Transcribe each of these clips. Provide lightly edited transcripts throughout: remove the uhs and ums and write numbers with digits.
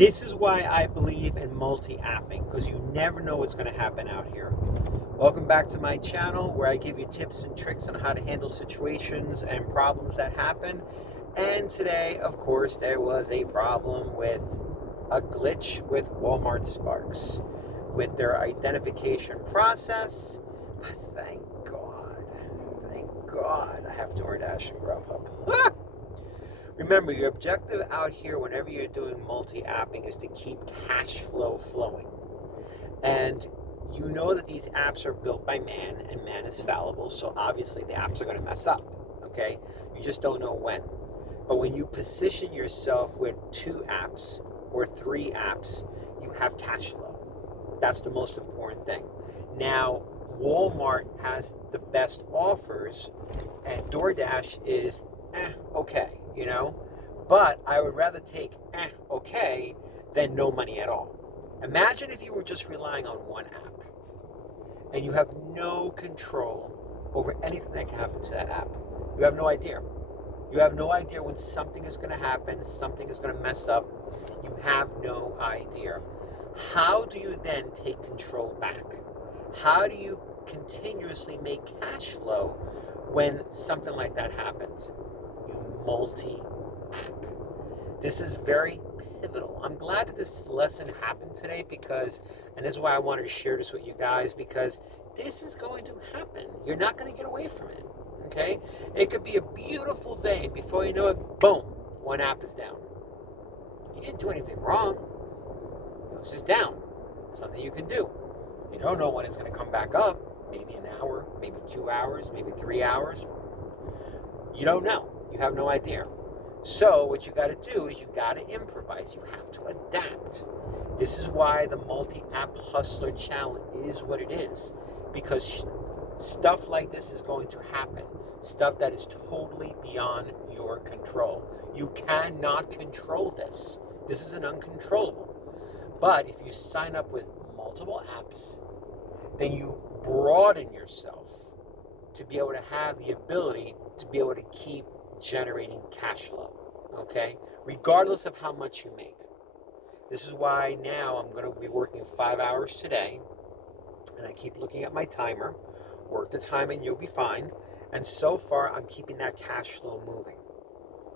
This is why I believe in multi-apping, because you never know what's going to happen out here. Welcome back to my channel where I give you tips and tricks on how to handle situations and problems that happen. And today, of course, there was a problem with a glitch with Walmart Sparks with their identification process. Thank God I have DoorDash and Grubhub. Remember, your objective out here whenever you're doing multi-apping is to keep cash flow flowing. And you know that these apps are built by man, and man is fallible, so obviously the apps are going to mess up, okay? You just don't know when. But when you position yourself with 2 apps or 3 apps, you have cash flow. That's the most important thing. Now, Walmart has the best offers, and DoorDash is okay, you know? But I would rather take okay than no money at all. Imagine if you were just relying on one app and you have no control over anything that can happen to that app. You have no idea. You have no idea when something is going to happen, something is going to mess up. You have no idea. How do you then take control back? How do you continuously make cash flow when something like that happens? You multi-app. This is very pivotal. I'm glad that this lesson happened today because, and this is why I wanted to share this with you guys, because this is going to happen. You're not going to get away from it, okay? It could be a beautiful day, and before you know it, boom, one app is down. You didn't do anything wrong. It was just down. There's nothing you can do. You don't know when it's going to come back up. Maybe an hour, maybe 2 hours, maybe 3 hours. You don't know. You have no idea. So what you got to do is you got to improvise. You have to adapt. This is why the multi-app hustler challenge is what it is, because stuff like this is going to happen. Stuff that is totally beyond your control. You cannot control this. This is an uncontrollable. But if you sign up with multiple apps, then you broaden yourself to be able to have the ability to be able to keep generating cash flow, okay? Regardless of how much you make. This is why now I'm going to be working 5 hours today, and I keep looking at my timer. Work the time and you'll be fine. And so far, I'm keeping that cash flow moving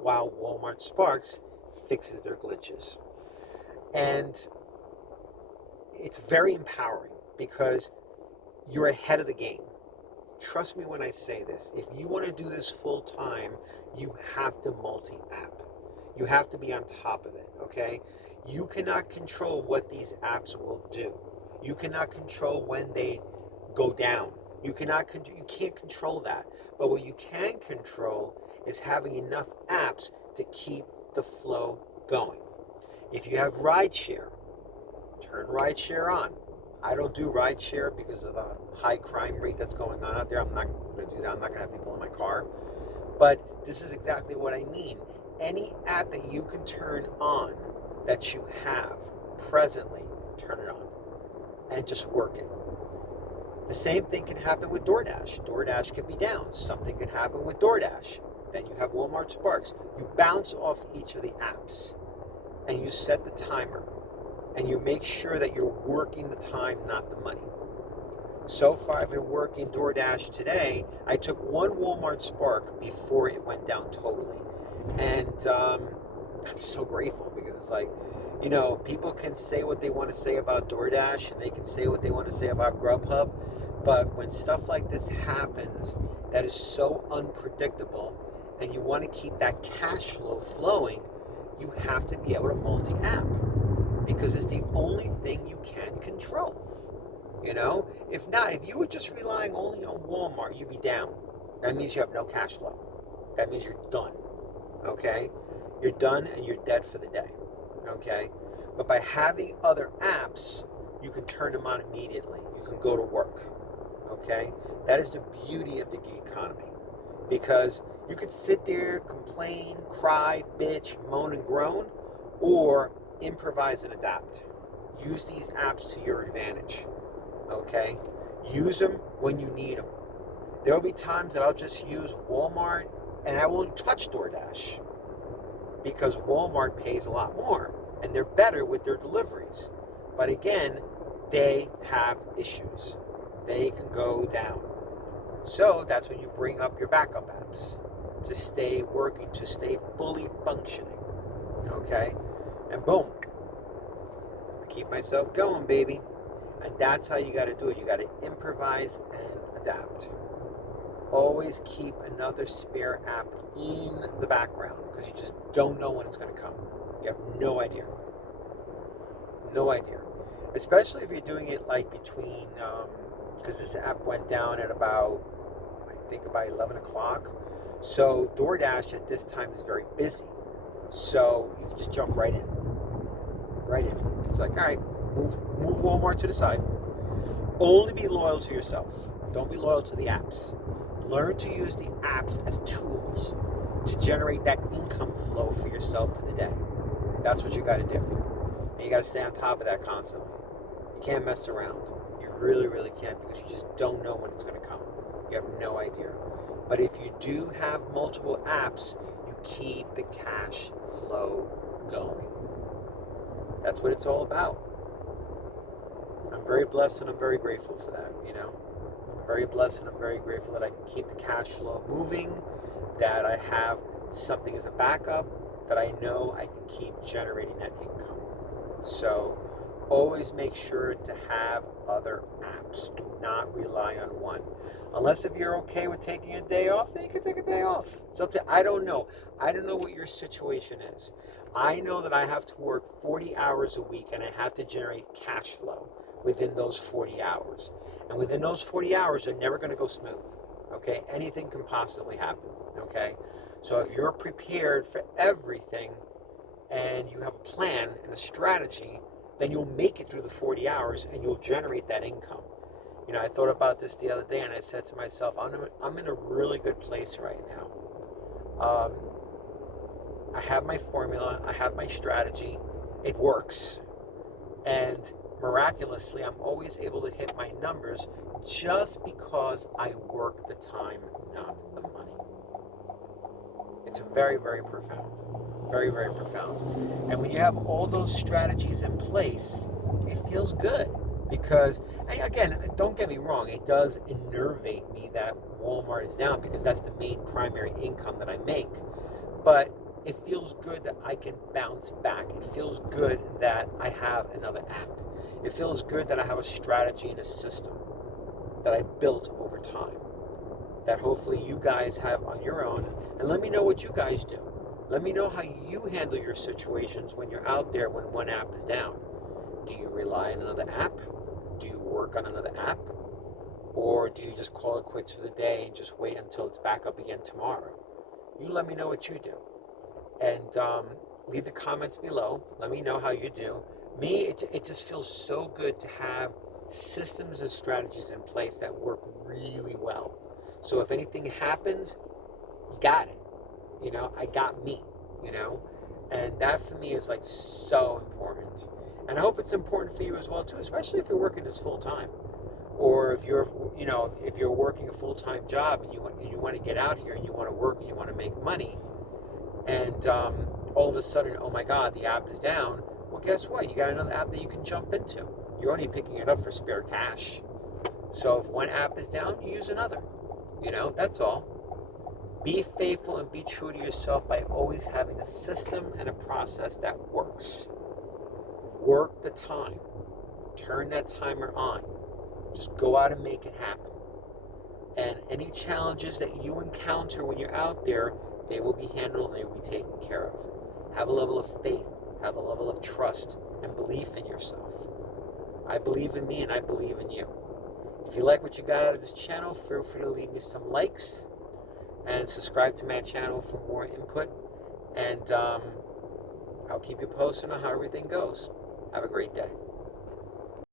while Walmart Sparks fixes their glitches. And it's very empowering because you're ahead of the game. Trust me when I say this. If you want to do this full time, you have to multi-app. You have to be on top of it, okay? You cannot control what these apps will do. You cannot control when they go down. You can't control that. But what you can control is having enough apps to keep the flow going. If you have rideshare, turn rideshare on. I don't do rideshare because of the high crime rate that's going on out there. I'm not going to do that. I'm not going to have people in my car. But this is exactly what I mean. Any app that you can turn on that you have presently, turn it on and just work it. The same thing can happen with DoorDash. DoorDash can be down. Something can happen with DoorDash. Then you have Walmart Sparks. You bounce off each of the apps and you set the timer. And you make sure that you're working the time, not the money. So far, I've been working DoorDash today. I took one Walmart Spark before it went down totally. And I'm so grateful because it's like, you know, people can say what they want to say about DoorDash and they can say what they want to say about Grubhub. But when stuff like this happens, that is so unpredictable, and you want to keep that cash flow flowing, you have to be able to multi-app. Because it's the only thing you can control, you know? If not, if you were just relying only on Walmart, you'd be down. That means you have no cash flow. That means you're done, okay? You're done and you're dead for the day, okay? But by having other apps, you can turn them on immediately. You can go to work, okay? That is the beauty of the gig economy. Because you could sit there, complain, cry, bitch, moan and groan, or improvise and adapt. Use these apps to your advantage, okay? Use them when you need them. There will be times that I'll just use Walmart and I won't touch DoorDash because Walmart pays a lot more. and they're better with their deliveries. But again, they have issues. They can go down. So that's when you bring up your backup apps to stay working, to stay fully functioning. Okay? And boom, I keep myself going, baby. And that's how you got to do it. You got to improvise and adapt. Always keep another spare app in the background because you just don't know when it's going to come. You have no idea. No idea. Especially if you're doing it like between, because this app went down at about, I think about 11 o'clock. So DoorDash at this time is very busy. So you can just jump right in. Right in. It's like, all right, move Walmart to the side. Only be loyal to yourself. Don't be loyal to the apps. Learn to use the apps as tools to generate that income flow for yourself for the day. That's what you got to do. And you got to stay on top of that constantly. You can't mess around. You really, really can't because you just don't know when it's going to come. You have no idea. But if you do have multiple apps, you keep the cash flow going. That's what it's all about. I'm very blessed and I'm very grateful for that, you know. I'm very blessed and I'm very grateful that I can keep the cash flow moving, that I have something as a backup, that I know I can keep generating that income. So always make sure to have other apps. Do not rely on one. Unless if you're okay with taking a day off, then you can take a day off. It's up to, I don't know. I don't know what your situation is. I know that I have to work 40 hours a week and I have to generate cash flow within those 40 hours. And within those 40 hours, they're never going to go smooth. Okay? Anything can possibly happen. Okay? So if you're prepared for everything and you have a plan and a strategy, then you'll make it through the 40 hours and you'll generate that income. You know, I thought about this the other day and I said to myself, I'm in a really good place right now. I have my formula, I have my strategy, it works. And miraculously, I'm always able to hit my numbers just because I work the time, not the money. It's very, very profound. Very, very profound. And when you have all those strategies in place, it feels good. Because, again, don't get me wrong, it does enervate me that Walmart is down because that's the main primary income that I make. But it feels good that I can bounce back. It feels good that I have another app. It feels good that I have a strategy and a system that I built over time that hopefully you guys have on your own. And let me know what you guys do. Let me know how you handle your situations when you're out there when one app is down. Do you rely on another app? Do you work on another app? Or do you just call it quits for the day and just wait until it's back up again tomorrow? You let me know what you do. And leave the comments below. Let me know how you do. Me, it just feels so good to have systems and strategies in place that work really well. So if anything happens, you got it. You know, I got me, you know. And that for me is like so important. And I hope it's important for you as well too, especially if you're working this full time. Or if you're, you know, if you're working a full-time job and you want to get out here and you want to work and you want to make money, and all of a sudden, oh my God, the app is down. Well, guess what? You got another app that you can jump into. You're only picking it up for spare cash. So if one app is down, you use another. You know, that's all. Be faithful and be true to yourself by always having a system and a process that works. Work the time. Turn that timer on. Just go out and make it happen. And any challenges that you encounter when you're out there, they will be handled and they will be taken care of. Have a level of faith. Have a level of trust and belief in yourself. I believe in me and I believe in you. If you like what you got out of this channel, feel free to leave me some likes and subscribe to my channel for more input. And I'll keep you posted on how everything goes. Have a great day.